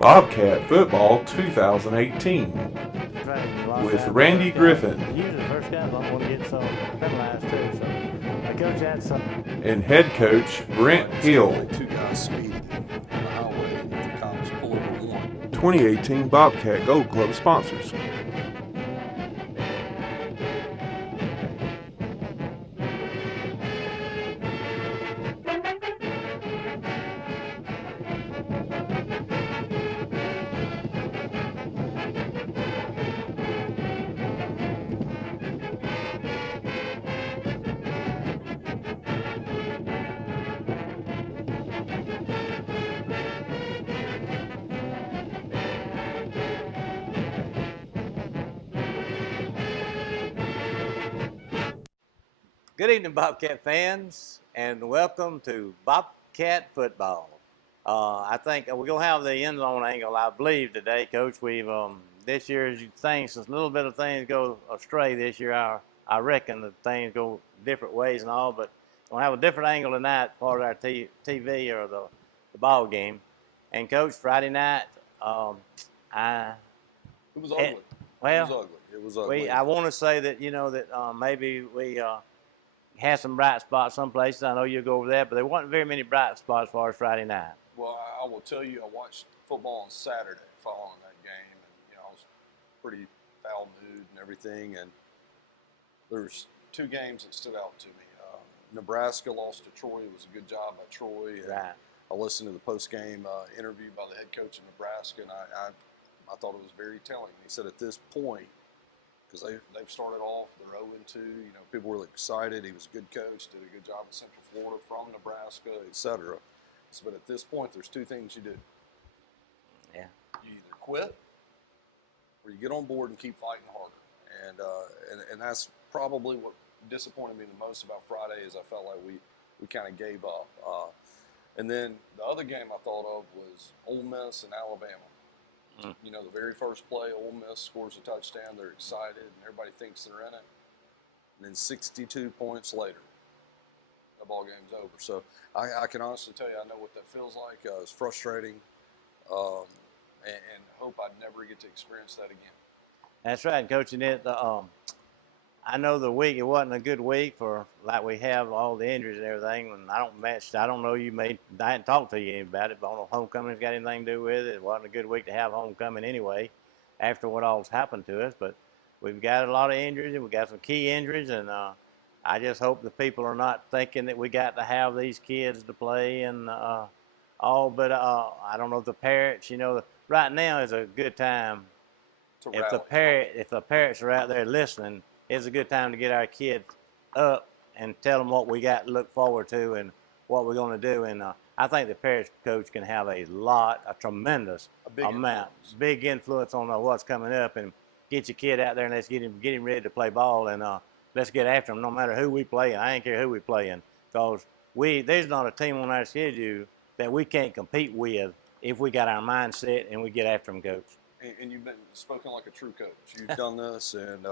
Bobcat Football 2018 with Randy Griffin and head coach Brent Hill. 2018 Bobcat Gold Club sponsors. Good evening, Bobcat fans, and welcome to Bobcat Football. I think we're gonna have the end zone angle, I believe, today, Coach. We've this year's things, a little bit of things go astray this year. I reckon that things go different ways and all, but we'll have a different angle tonight for our TV or the ball game. And Coach, Friday night, I It was ugly. Well, it was ugly. I want to say that that maybe we. Had some bright spots some places. I know you'll go over that, but there wasn't very many bright spots as far as Friday night. Well, I will tell you, I watched football on Saturday following that game, and I was pretty foul mood and everything. And there's two games that stood out to me. Nebraska lost to Troy. It was a good job by Troy. Right. I listened to the post-game interview by the head coach of Nebraska, and I thought it was very telling. He said at this point, because they've started off, they're 0-2. People were excited. He was a good coach, did a good job in Central Florida, from Nebraska, etc. So, but at this point, there's two things you do. Yeah. You either quit or you get on board and keep fighting harder. And that's probably what disappointed me the most about Friday is I felt like we kind of gave up. And then the other game I thought of was Ole Miss and Alabama. The very first play, Ole Miss scores a touchdown. They're excited, and everybody thinks they're in it. And then 62 points later, the ball game's over. So I can honestly tell you, I know what that feels like. It's frustrating, and hope I never get to experience that again. That's right, Coach. And I know the week, it wasn't a good week for, like, we have all the injuries and everything. And I don't know, I hadn't talked to you about it, but I don't know if homecoming's got anything to do with it. It wasn't a good week to have homecoming anyway, after what all's happened to us. But we've got a lot of injuries, and we got some key injuries. And I just hope the people are not thinking that we got to have these kids to play and all. But I don't know if the parents, right now is a good time. If the parents are out there listening, it's a good time to get our kids up and tell them what we got to look forward to and what we're going to do. And I think the parents coach can have a tremendous big influence on what's coming up, and get your kid out there and let's get him ready to play ball, and let's get after him no matter who we play. I ain't care who we playing, because there's not a team on our schedule that we can't compete with if we got our mindset and we get after them, Coach. And you've been spoken like a true coach. You've done this, and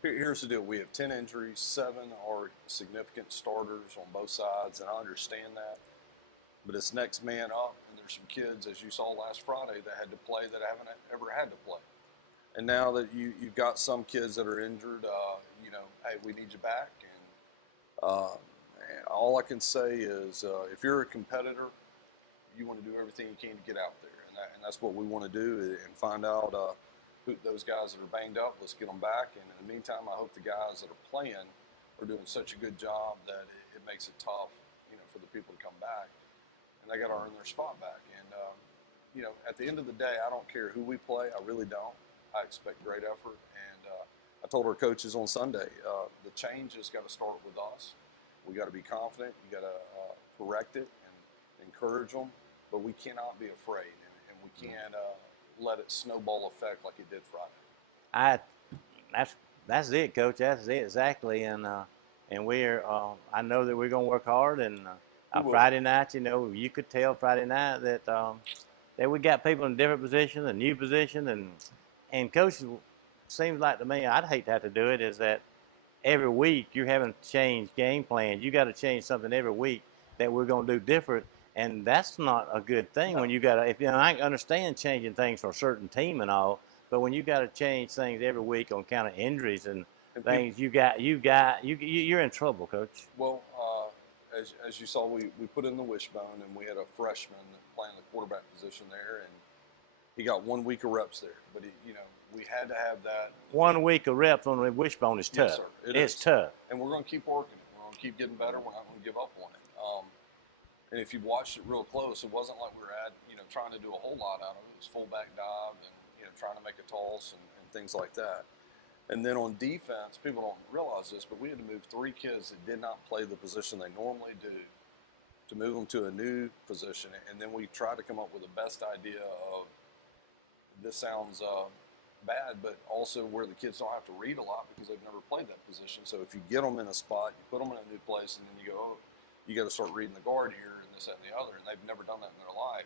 here's the deal. We have 10 injuries. 7 are significant starters on both sides, and I understand that. But it's next man up, and there's some kids, as you saw last Friday, that had to play that haven't ever had to play. And now that you've got some kids that are injured, hey, we need you back. And all I can say is if you're a competitor, you want to do everything you can to get out there. And that's what we want to do, and find out who those guys that are banged up, let's get them back. And in the meantime, I hope the guys that are playing are doing such a good job that it makes it tough, for the people to come back. And they got to earn their spot back. And, at the end of the day, I don't care who we play. I really don't. I expect great effort. And I told our coaches on Sunday, the change has got to start with us. We got to be confident. You got to correct it and encourage them. But we cannot be afraid. And we can't let it snowball effect like it did Friday. That's it, Coach. That's it exactly. And we're I know that we're gonna work hard. And Friday night, you could tell Friday night that we got people in different positions, a new position, and Coach, seems like to me, I'd hate to have to do it. Is that every week you're having to change game plans. You got to change something every week that we're gonna do different. And that's not a good thing when you got to, if you know, I understand changing things for a certain team and all, but when you got to change things every week on account of injuries and things, you're in trouble, Coach. Well, as you saw, we put in the wishbone, and we had a freshman playing the quarterback position there, and he got 1 week of reps there. But we had to have that. 1 week of reps on the wishbone is tough. Yes, sir. It's tough. And we're going to keep working it. We're going to keep getting better. We're not going to give up on it. And if you watched it real close, it wasn't like we were trying to do a whole lot out of it. It was fullback dive and trying to make a toss and things like that. And then on defense, people don't realize this, but we had to move 3 kids that did not play the position they normally do to move them to a new position. And then we tried to come up with the best idea of, this sounds bad, but also where the kids don't have to read a lot because they've never played that position. So if you get them in a spot, you put them in a new place, and then you go, oh, you got to start reading the guard here and this, that, and the other, and they've never done that in their life.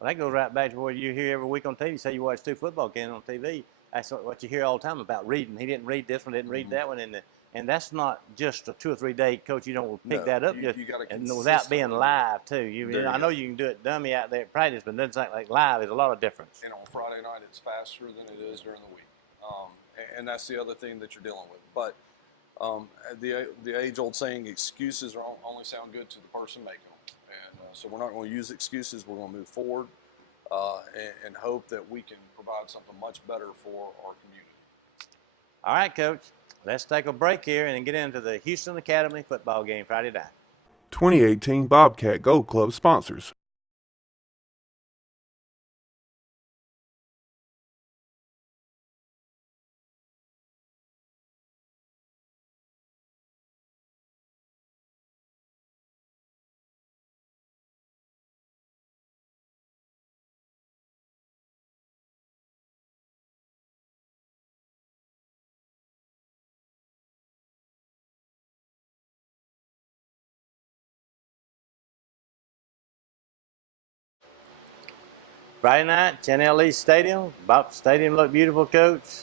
Well, that goes right back to what you hear every week on TV. Say you watch 2 football games on TV. That's what you hear all the time about reading. He didn't read this one, didn't read that one, and that's not just a 2 or 3 day. Coach, you don't pick that up you gotta and without being live too. I know you can do it dummy out there at practice, but it doesn't like live is a lot of difference. And on Friday night, it's faster than it is during the week, and that's the other thing that you're dealing with. But the age-old saying, excuses only sound good to the person making them. And so we're not going to use excuses. We're going to move forward and hope that we can provide something much better for our community. All right, Coach. Let's take a break here and get into the Houston Academy football game Friday night. 2018 Bobcat Gold Club sponsors. Friday night, Chenelle East Stadium. Stadium looked beautiful, Coach.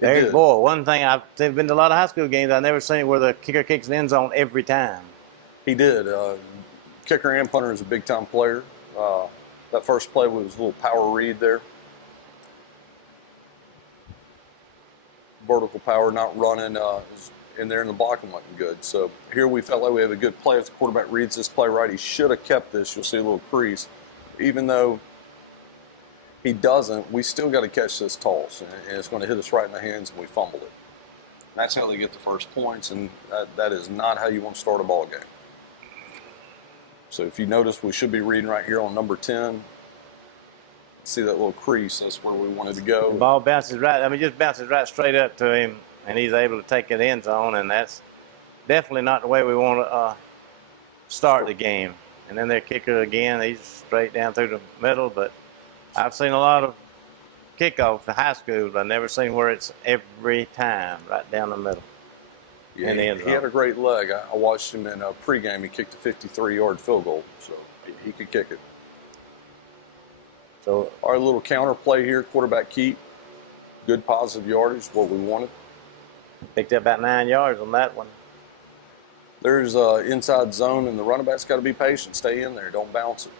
There's boy, one thing I've been to a lot of high school games. I've never seen it where the kicker kicks the end zone every time. He did. Kicker and punter is a big-time player. That first play was a little power read there. Vertical power, not running in there, and the blocking looking good. So here we felt like we have a good play. If the quarterback reads this play right, he should have kept this. You'll see a little crease. Even though he doesn't, we still got to catch this toss, and it's going to hit us right in the hands, and we fumbled it. That's how they get the first points, and that is not how you want to start a ball game. So if you notice, we should be reading right here on number 10. See that little crease? That's where we wanted to go. The ball bounces right. Just bounces right straight up to him, and he's able to take it end zone, and that's definitely not the way we want to start the game. And then their kicker again, he's straight down through the middle. But I've seen a lot of kickoffs in high school, but I've never seen where it's every time right down the middle. Yeah, he had a great leg. I watched him in a pregame. He kicked a 53-yard field goal, so he could kick it. So our little counter play here, quarterback keep, good positive yardage, what we wanted. Picked up about 9 yards on that one. There's inside zone, and the running back's got to be patient. Stay in there. Don't bounce it.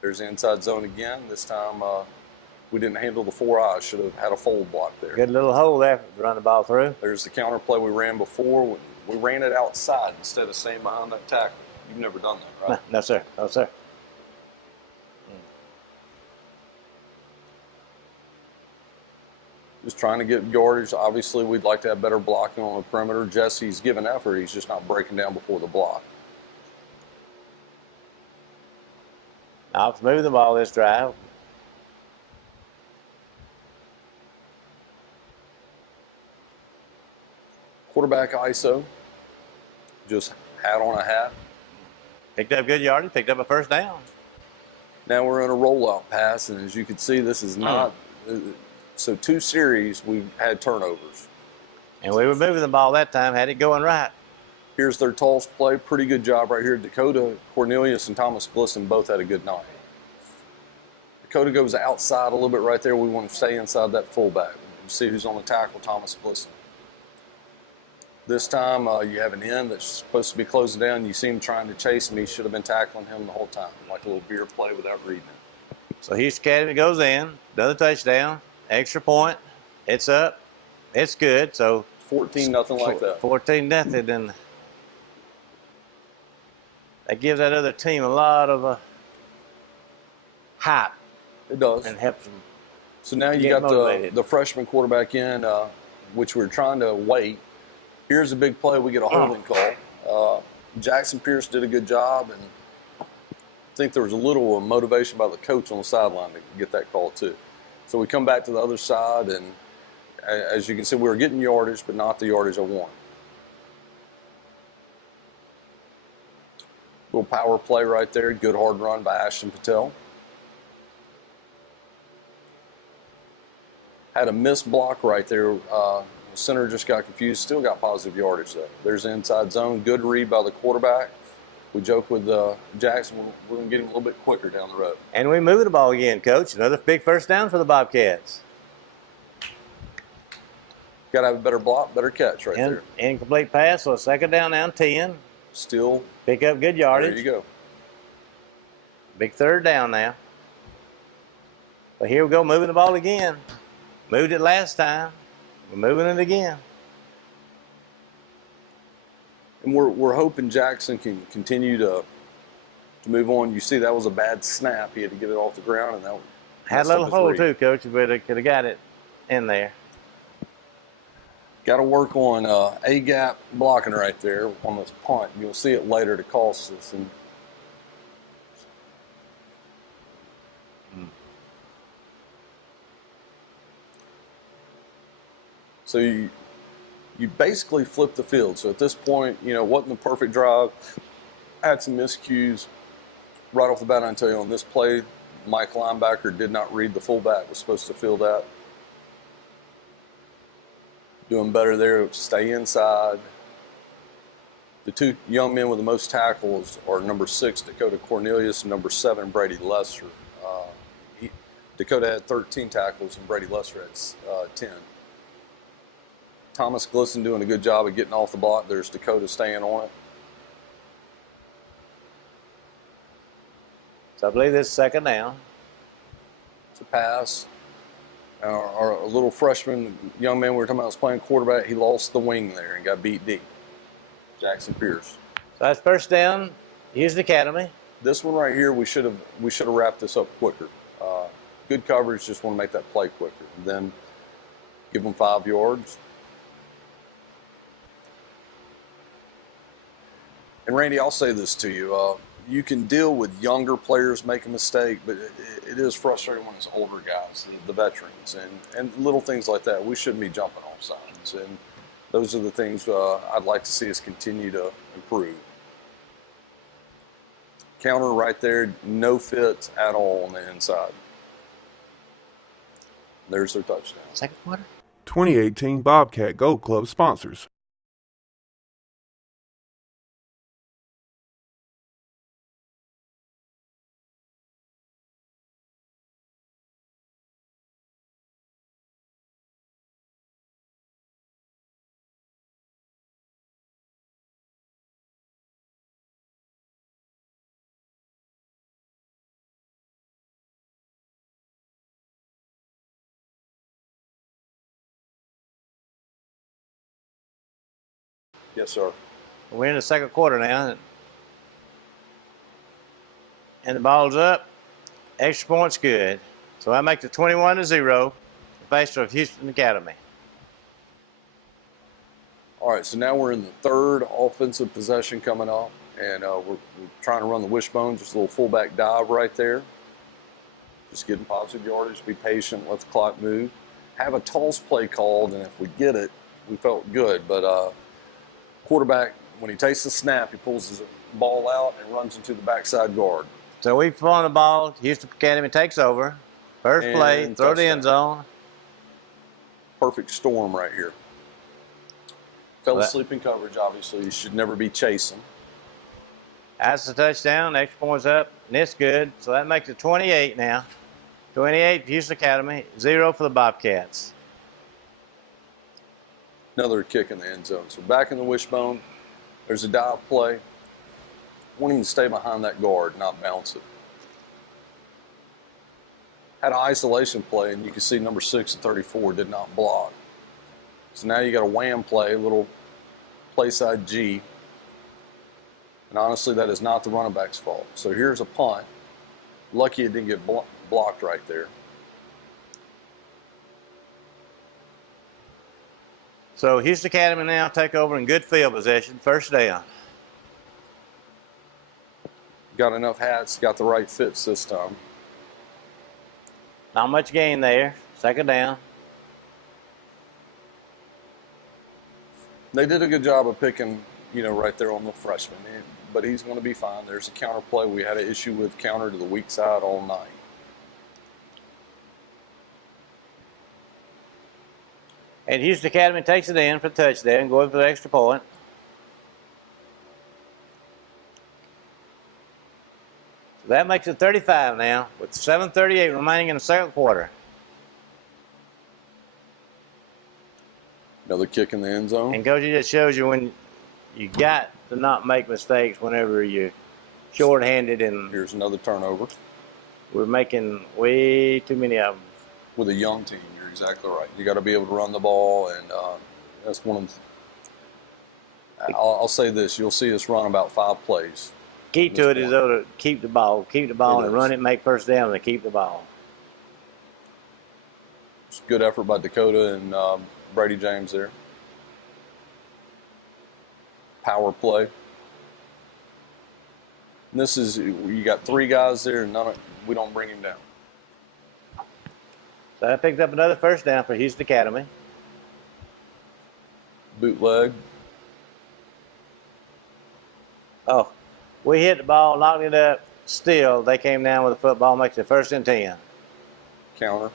There's the inside zone again. This time we didn't handle the 4 eyes. Should have had a fold block there. Good little hole there to run the ball through. There's the counter play we ran before. We ran it outside instead of staying behind that tackle. You've never done that, right? No, sir. No, sir. Just trying to get yardage. Obviously, we'd like to have better blocking on the perimeter. Jesse's giving effort. He's just not breaking down before the block. Now, let's move the ball this drive. Quarterback ISO. Just hat on a hat. Picked up good yardage. Picked up a first down. Now we're in a rollout pass, and as you can see, this is not... So 2 series, we've had turnovers. And we were moving the ball that time, had it going right. Here's their toss play. Pretty good job right here. Dakota Cornelius and Thomas Glisson both had a good night. Dakota goes outside a little bit right there. We want to stay inside that fullback. You see who's on the tackle, Thomas Glisson. This time you have an end that's supposed to be closing down. You see him trying to chase him. He should have been tackling him the whole time, like a little beer play without reading it. So Houston Academy goes in, another touchdown, extra point. It's up. It's good. So 14, nothing like that. 14-0. And that gives that other team a lot of hype. It does. And helps them. So now you get got the freshman quarterback in, which we're trying to wait. Here's a big play. We get a holding call. Jackson Pierce did a good job, and I think there was a little motivation by the coach on the sideline to get that call too. So we come back to the other side, and as you can see, we were getting yardage, but not the yardage I want. Little power play right there. Good hard run by Ashton Patel. Had a missed block right there. Center just got confused. Still got positive yardage though. There's the inside zone. Good read by the quarterback. We joke with Jackson, we're going to get him a little bit quicker down the road. And we move the ball again, Coach. Another big first down for the Bobcats. Got to have a better block, better catch right there. Incomplete pass, so second down now, 10. Still. Pick up good yardage. There you go. Big third down now. But here we go, moving the ball again. Moved it last time. We're moving it again. And we're hoping Jackson can continue to move on. You see, that was a bad snap. He had to get it off the ground, and that had a little hole too, Coach, but it could have got it in there. Got to work on A-gap blocking right there on this punt. You'll see it later to cost us. And so you basically flip the field. So at this point, wasn't the perfect drive. Had some miscues. Right off the bat, I can tell you on this play, Mike linebacker did not read the fullback was supposed to field that. Doing better there, stay inside. The two young men with the most tackles are number 6, Dakota Cornelius, and number 7, Brady Lester. Dakota had 13 tackles, and Brady Lester had 10. Thomas Glisson doing a good job of getting off the block. There's Dakota staying on it. So I believe this is second down. It's a pass. Our little freshman young man we were talking about was playing quarterback. He lost the wing there and got beat deep. Jackson Pierce. So that's first down. Houston Academy. This one right here, we should have wrapped this up quicker. Good coverage. Just want to make that play quicker. And then give them 5 yards. And Randy, I'll say this to you. You can deal with younger players make a mistake, but it is frustrating when it's older guys, the veterans, and little things like that. We shouldn't be jumping off sides. And those are the things I'd like to see us continue to improve. Counter right there, no fits at all on the inside. There's their touchdown. Second quarter. 2018 Bobcat Gold Club sponsors. Yes, sir. We're in the second quarter now. And the ball's up. Extra point's good. So I make the 21-0 in favor of Houston Academy. All right, so now we're in the third offensive possession coming up, and we're trying to run the wishbone, just a little fullback dive right there. Just getting positive yardage, be patient, let the clock move. Have a toss play called, and if we get it, we felt good. But quarterback, when he takes the snap, he pulls his ball out and runs into the backside guard. So we pull the ball. Houston Academy takes over. First play, throw the end zone. Perfect storm right here. Fell asleep in coverage, obviously. You should never be chasing. That's the touchdown. Extra point's up, and it's good. So that makes it 28 now. 28 for Houston Academy, 0 for the Bobcats. Another kick in the end zone. So back in the wishbone, there's a dive play. Want him to stay behind that guard, not bounce it. Had an isolation play, and you can see number 6 and 34 did not block. So now you got a wham play, a little play side G. And honestly, that is not the running back's fault. So here's a punt. Lucky it didn't get blocked right there. So Houston Academy now take over in good field possession, first down. Got enough hats, got the right fits this time. Not much gain there, second down. They did a good job of picking, right there on the freshman. But he's going to be fine. There's a counter play. We had an issue with counter to the weak side all night. And Houston Academy takes it in for the touchdown, going for the extra point. So that makes it 35 now, with 7:38 remaining in the second quarter. Another kick in the end zone. And Coach, it just shows you when you got to not make mistakes whenever you're shorthanded, and Here's another turnover. we're making way too many of them. With a young team, you're exactly right. You got to be able to run the ball, and that's one of the, I'll say this. You'll see us run about 5 plays. Key to it is though to keep the ball and run it, make first down, and keep the ball. It's good effort by Dakota and Brady James there. Power play. And this is, you got 3 guys there, and we don't bring him down. So that picks up another first down for Houston Academy. Bootleg. Oh, we hit the ball, knocked it up. Still, they came down with the football, makes it 1st and 10. Counter.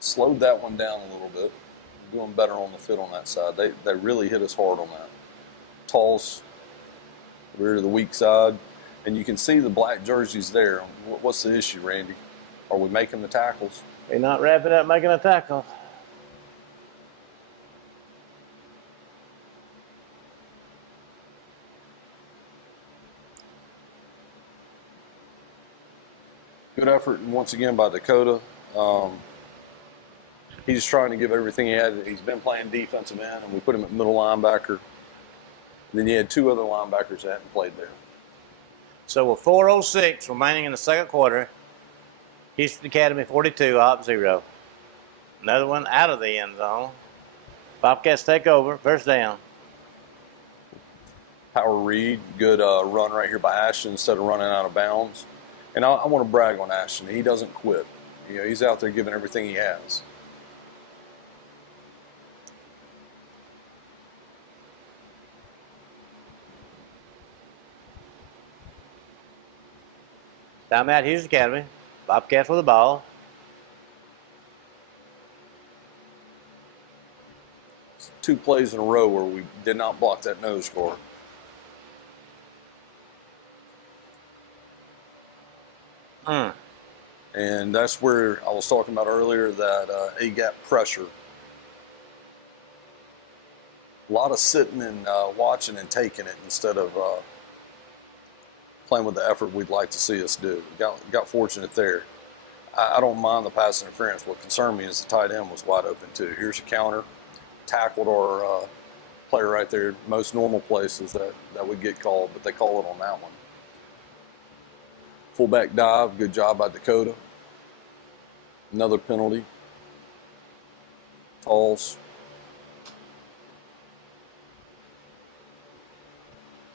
Slowed that one down a little bit. Doing better on the fit on that side. They really hit us hard on that. Toss, rear to the weak side. And you can see the black jerseys there. What's the issue, Randy? Are we making the tackles? They're not wrapping up, making a tackle. Good effort, once again, by Dakota. He's trying to give everything he had. He's been playing defensive end, and we put him at middle linebacker. And then you had 2 other linebackers that hadn't played there. So with 4:06 remaining in the second quarter, Houston Academy 42, Op 0. Another one out of the end zone. Bobcats take over, first down. Power read, good run right here by Ashton instead of running out of bounds. And I want to brag on Ashton. He doesn't quit. He's out there giving everything he has. Timeout, Houston Academy. Bobcats with the ball. It's 2 plays in a row where we did not block that nose guard. And that's where I was talking about earlier, that A-gap pressure. A lot of sitting and watching and taking it instead of playing with the effort we'd like to see us do. Got fortunate there. I don't mind the pass interference. What concerned me is the tight end was wide open too. Here's a counter. Tackled our player right there. Most normal places that would get called, but they call it on that one. Fullback dive, good job by Dakota. Another penalty. Falls.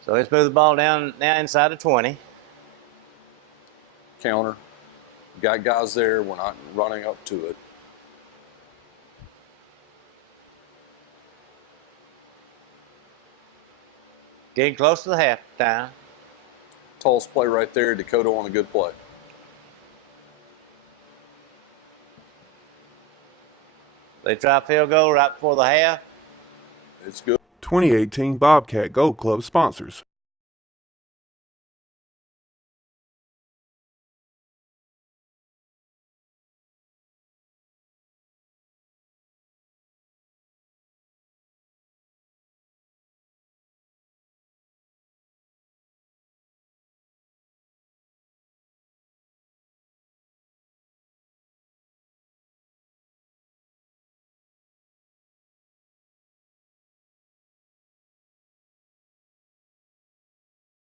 So let's move the ball down now inside the 20. Counter. Got guys there. We're not running up to it. Getting close to the halftime. Toss play right there. Dakota on a good play. They try a field goal right before the half. It's good. 2018 Bobcat Gold Club sponsors.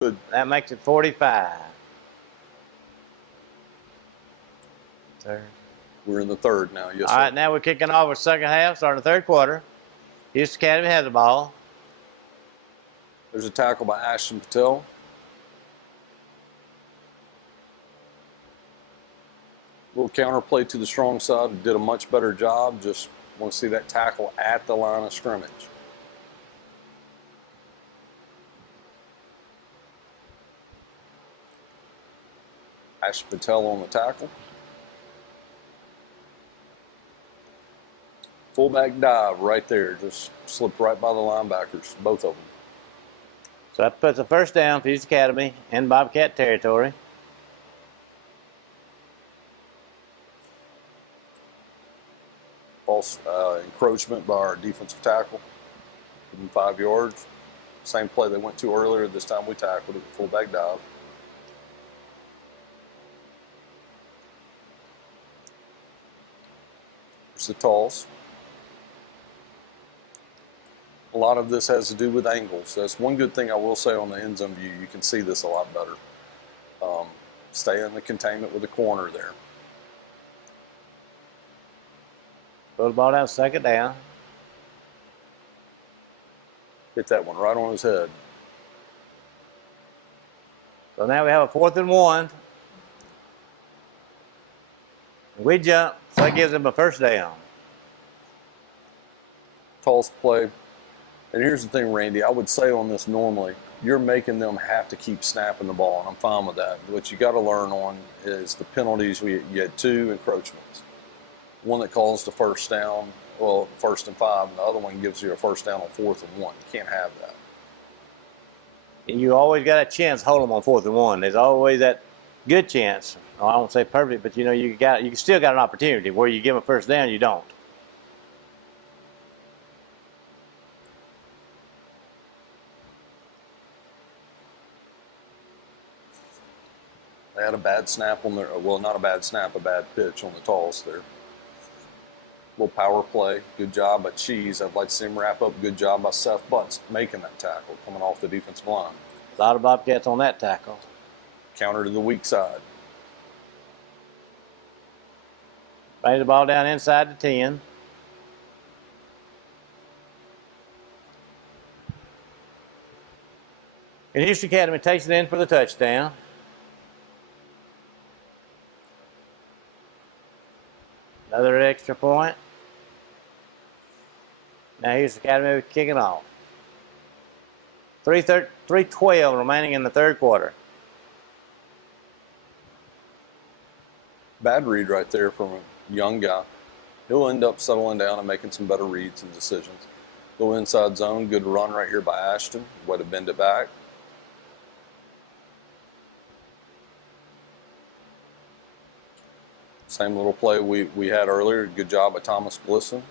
Good. That makes it 45. Third. We're in the third now. Yes, All sir. right, now we're kicking off our second half, starting the third quarter. Houston Academy has the ball. There's a tackle by Ashton Patel. Little counter play to the strong side. Did a much better job. Just want to see that tackle at the line of scrimmage. Ashton Patel on the tackle. Fullback dive right there. Just slipped right by the linebackers, both of them. So that puts a first down for Houston Academy in Bobcat territory. False encroachment by our defensive tackle. Within 5 yards. Same play they went to earlier. This time we tackled it. Fullback dive. There's the toss. A lot of this has to do with angles. That's one good thing I will say on the end zone view. You can see this a lot better. Stay in the containment with the corner there. Throw the ball down, second down. Hit that one right on his head. So now we have a 4th and 1. We jump, so that gives them a first down. Toss play. And here's the thing, Randy, I would say on this normally, you're making them have to keep snapping the ball, and I'm fine with that. What you got to learn on is the penalties. You had 2 encroachments. One that calls the first down, well, 1st and 5, and the other one gives you a first down on 4th and 1. You can't have that. And you always got a chance to hold them on 4th and 1. There's always that good chance. Well, I won't say perfect, but you still got an opportunity where you give them a first down, you don't. They had a bad snap on their, well, not a bad snap, a bad pitch on the toss there. Little power play. Good job by Cheese. I'd like to see him wrap up. Good job by Seth Butts making that tackle, coming off the defensive line. A lot of Bobcats on that tackle. Counter to the weak side. Bang the ball down inside the 10. And Houston Academy takes it in for the touchdown. Another extra point. Now Houston Academy kicking off. 3:12 remaining in the third quarter. Bad read right there from a young guy. He'll end up settling down and making some better reads and decisions. Little inside zone. Good run right here by Ashton. Way to bend it back. Same little play we had earlier. Good job by Thomas Glisson.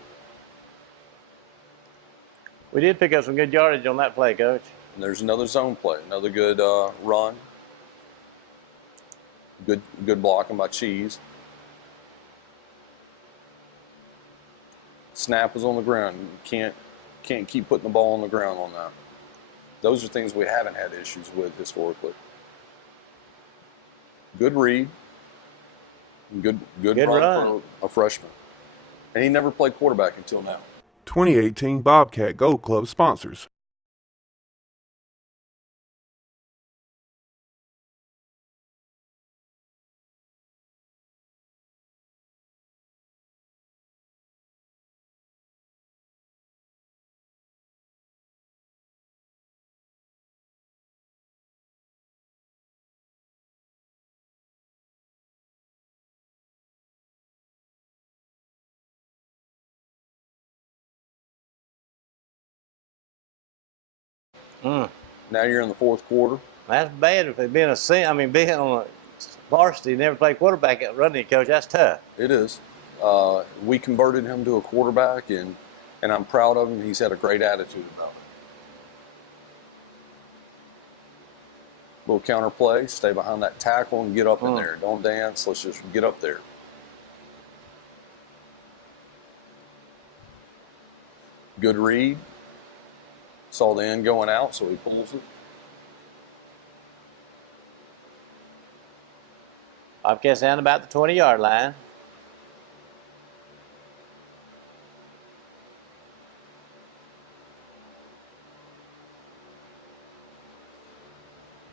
We did pick up some good yardage on that play, Coach. And there's another zone play. Another good run. Good blocking by Cheese. Snap is on the ground. You can't keep putting the ball on the ground on that. Those are things we haven't had issues with historically. Good read. Good run for a freshman. And he never played quarterback until now. 2018 Bobcat Gold Club sponsors. Now you're in the fourth quarter. That's bad if they've been being on a varsity, never played quarterback at running coach. That's tough. It is. We converted him to a quarterback, and I'm proud of him. He's had a great attitude about it. Little counter play. Stay behind that tackle and get up in there. Don't dance. Let's just get up there. Good read. Saw the end going out, so he pulls it. Bobcats down about the 20-yard line.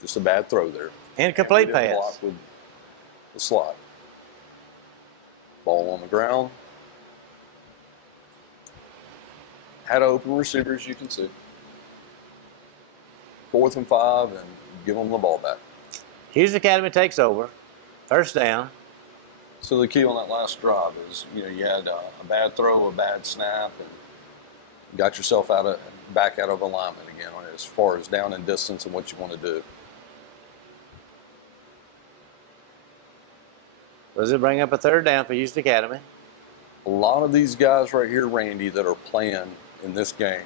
Just a bad throw there. Incomplete And we didn't pass. block with the slot. Ball on the ground. Had open receivers, you can see. 4th and 5, and give them the ball back. Houston Academy takes over. First down. So the key on that last drive is, you had a bad throw, a bad snap, and got yourself back out of alignment again as far as down in distance and what you want to do. Does it bring up a third down for Houston Academy? A lot of these guys right here, Randy, that are playing in this game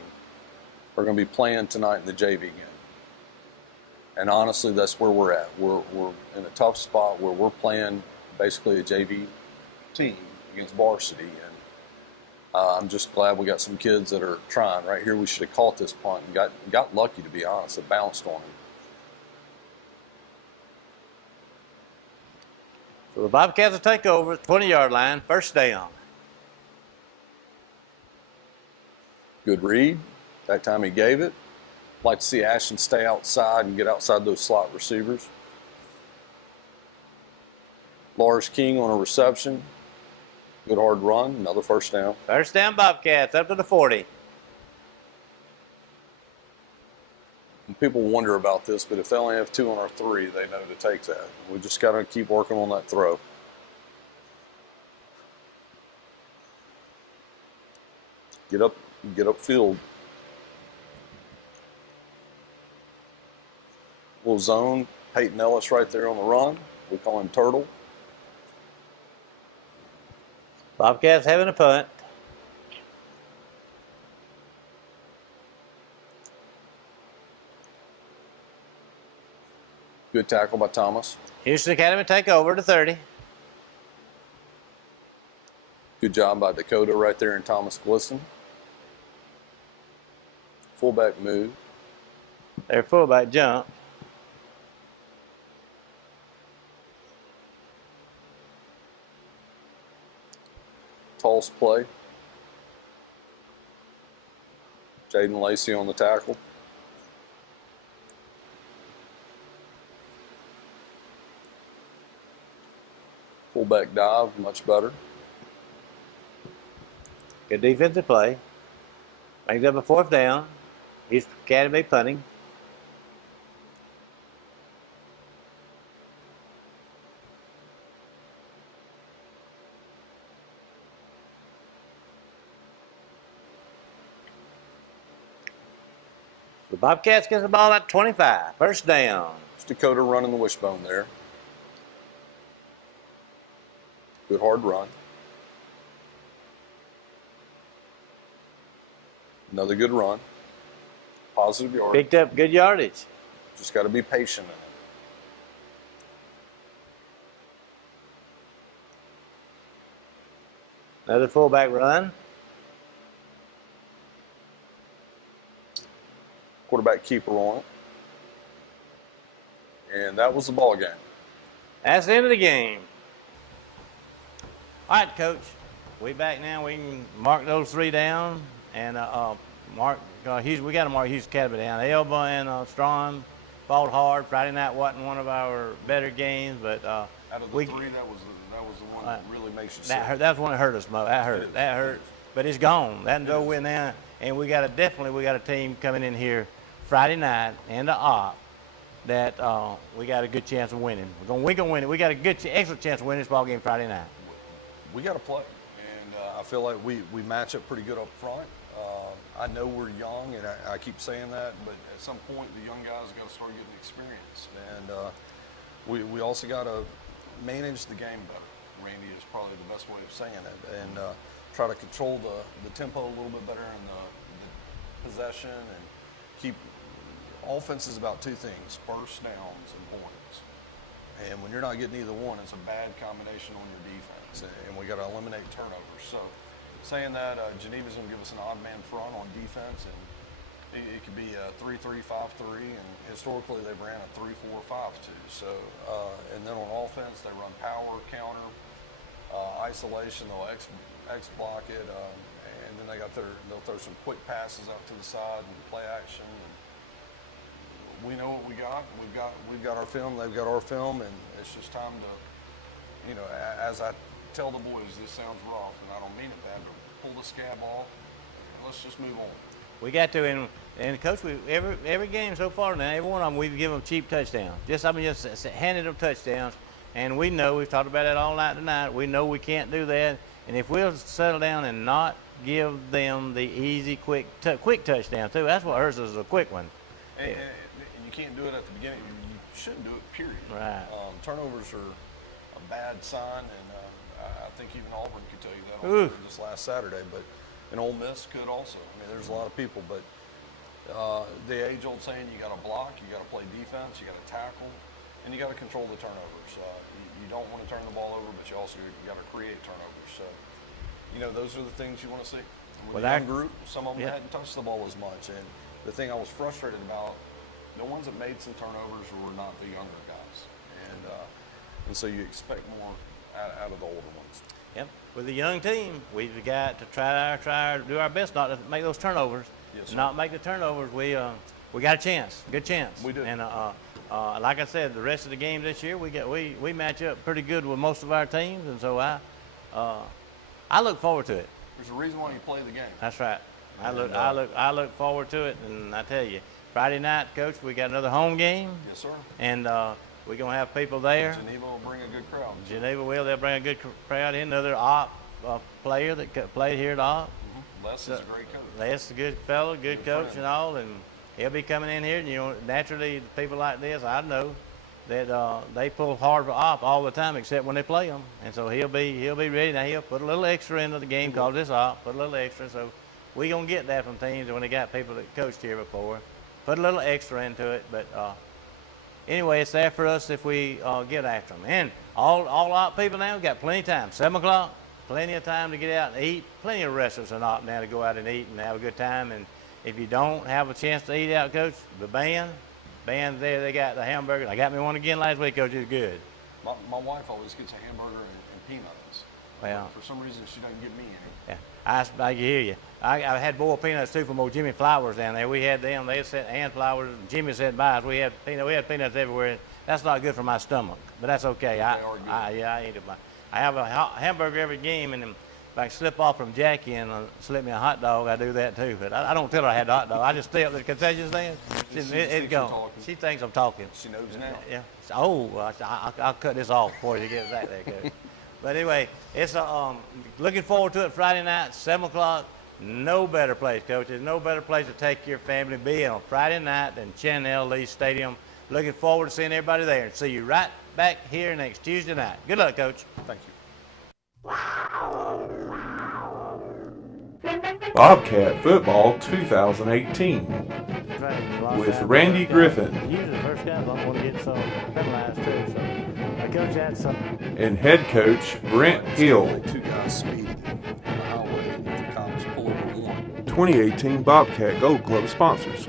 are going to be playing tonight in the JV game. And honestly, that's where we're at. We're in a tough spot where we're playing basically a JV team against varsity. And I'm just glad we got some kids that are trying. Right here, we should have caught this punt and got lucky, to be honest. It bounced on him. So the Bobcats will take over, 20-yard line, first down. Good read. That time he gave it. Like to see Ashton stay outside and get outside those slot receivers. Lars King on a reception. Good hard run. Another first down. First down Bobcats up to the 40. And people wonder about this, but if they only have 2 on our 3, they know to take that. We just got to keep working on that throw. Get upfield. Little zone. Peyton Ellis right there on the run. We call him Turtle. Bobcats having a punt. Good tackle by Thomas. Houston Academy take over to 30. Good job by Dakota right there and Thomas Glisson. Fullback move. Their fullback jump. Toss play. Jaden Lacey on the tackle. Fullback dive, much better. Good defensive play. Brings up a 4th down. Houston Academy punting. The Bobcats get the ball at 25. First down. It's Dakota running the wishbone there. Good hard run. Another good run. Positive yard. Picked up good yardage. Just got to be patient in it. Another fullback run. Quarterback keeper on it. And that was the ball game. That's the end of the game. All right, Coach. We back now. We can mark those 3 down and mark. We got to mark Houston Academy down. Elba and Strawn fought hard. Friday night wasn't one of our better games, but Out of the 3, that was the one that really makes you sick. that's the one that hurt us most. That hurt. That hurt. But it's gone. That's no win now. And we got a team coming in here Friday night and the op that we got a good chance of winning. We're gonna win it. We got a excellent chance of winning this ball game Friday night. We got to play, and I feel like we match up pretty good up front. I know we're young, and I keep saying that, but at some point the young guys got to start getting experience, and we also got to manage the game better. Randy is probably the best way of saying it, and try to control the tempo a little bit better in the possession, and keep offense is about 2 things: first downs and points. And when you're not getting either one, it's a bad combination on your defense, and we got to eliminate turnovers. So, saying that, Geneva's going to give us an odd man front on defense, and It could be a 3-3-5-3, and historically they've ran a 3-4-5-2. So, and then on offense they run power, counter, isolation. They'll X block it, and then they'll throw some quick passes out to the side and play action. And we know what we got. We've got our film. They've got our film, and it's just time to, as I tell the boys, this sounds rough, and I don't mean it bad, but pull the scab off. Let's just move on. We got to, and Coach, every game so far now, every one of them, we've given them cheap touchdowns. Just handed them touchdowns, and we know, we've talked about it all night tonight, we know we can't do that, and if we'll settle down and not give them the easy, quick touchdown too, that's what hurts us, is a quick one. And you can't do it at the beginning. You shouldn't do it, period. Right. Turnovers are a bad sign, and I think even Auburn could tell you that on this last Saturday, and Ole Miss could also. I mean, there's a lot of people, but the age-old saying, you got to block, you got to play defense, you got to tackle, and you got to control the turnovers. You don't want to turn the ball over, but you got to create turnovers. So, those are the things you want to see. With a young group, some of them hadn't touched the ball as much, and the thing I was frustrated about, the ones that made some turnovers were not the younger guys, and so you expect more out of the older ones. Yep. With a young team, we've got to try to do our best not to make those turnovers. Yes, sir. Not make the turnovers. We got a chance, good chance. We do. And like I said, the rest of the games this year, we match up pretty good with most of our teams, and so I look forward to it. There's a reason why you play the game. That's right. I look forward to it, and I tell you, Friday night, Coach, we got another home game. Yes, sir. And we're going to have people there. Geneva will bring a good crowd. Geneva will. They'll bring a good crowd in. Another player that played here at Op. Mm-hmm. Les is a great coach. Les is a good fellow, good coach friend. and all, and he'll be coming in here. And, naturally, people like this, I know that they pull hard for Op all the time, except when they play them. And so he'll be ready. Now he'll put a little extra into the game, called this Op, put a little extra. So we're going to get that from teams when they got people that coached here before. Put a little extra into it, but anyway, it's there for us if we get after them. And all Op people now, we've got plenty of time. 7 o'clock, plenty of time to get out and eat. Plenty of restaurants in Op now to go out and eat and have a good time. And if you don't have a chance to eat out, Coach, the band's there. They got the hamburger. I got me one again last week, Coach. It's good. My wife always gets a hamburger and peanuts. Well, for some reason, she doesn't give me any. Yeah, I hear you. I had boiled peanuts too from old Jimmy Flowers down there. We had them. They sent hand flowers. Jimmy sent by us. We had peanuts everywhere. That's not good for my stomach, but that's okay. They are good. I eat it. I have a hamburger every game, and if I can slip off from Jackie and slip me a hot dog, I do that too. But I don't tell her I had the hot dog. I just stay up at the concession stand. It's gone. She thinks I'm talking. She knows now. Yeah. I'll cut this off before you get back there, Coach. But anyway, it's looking forward to it Friday night, 7 o'clock. No better place, Coach. There's no better place to take your family be on Friday night than Chanel Lee Stadium. Looking forward to seeing everybody there and see you right back here next Tuesday night. Good luck, Coach. Thank you. Bobcat Football 2018 with Randy Griffin Usually the first guys don't want to get some penalized too. So Coach had some. and head coach Brent Hill. Two guys speeding on the highway, and the cops pull over one. 2018 Bobcat Gold Club sponsors.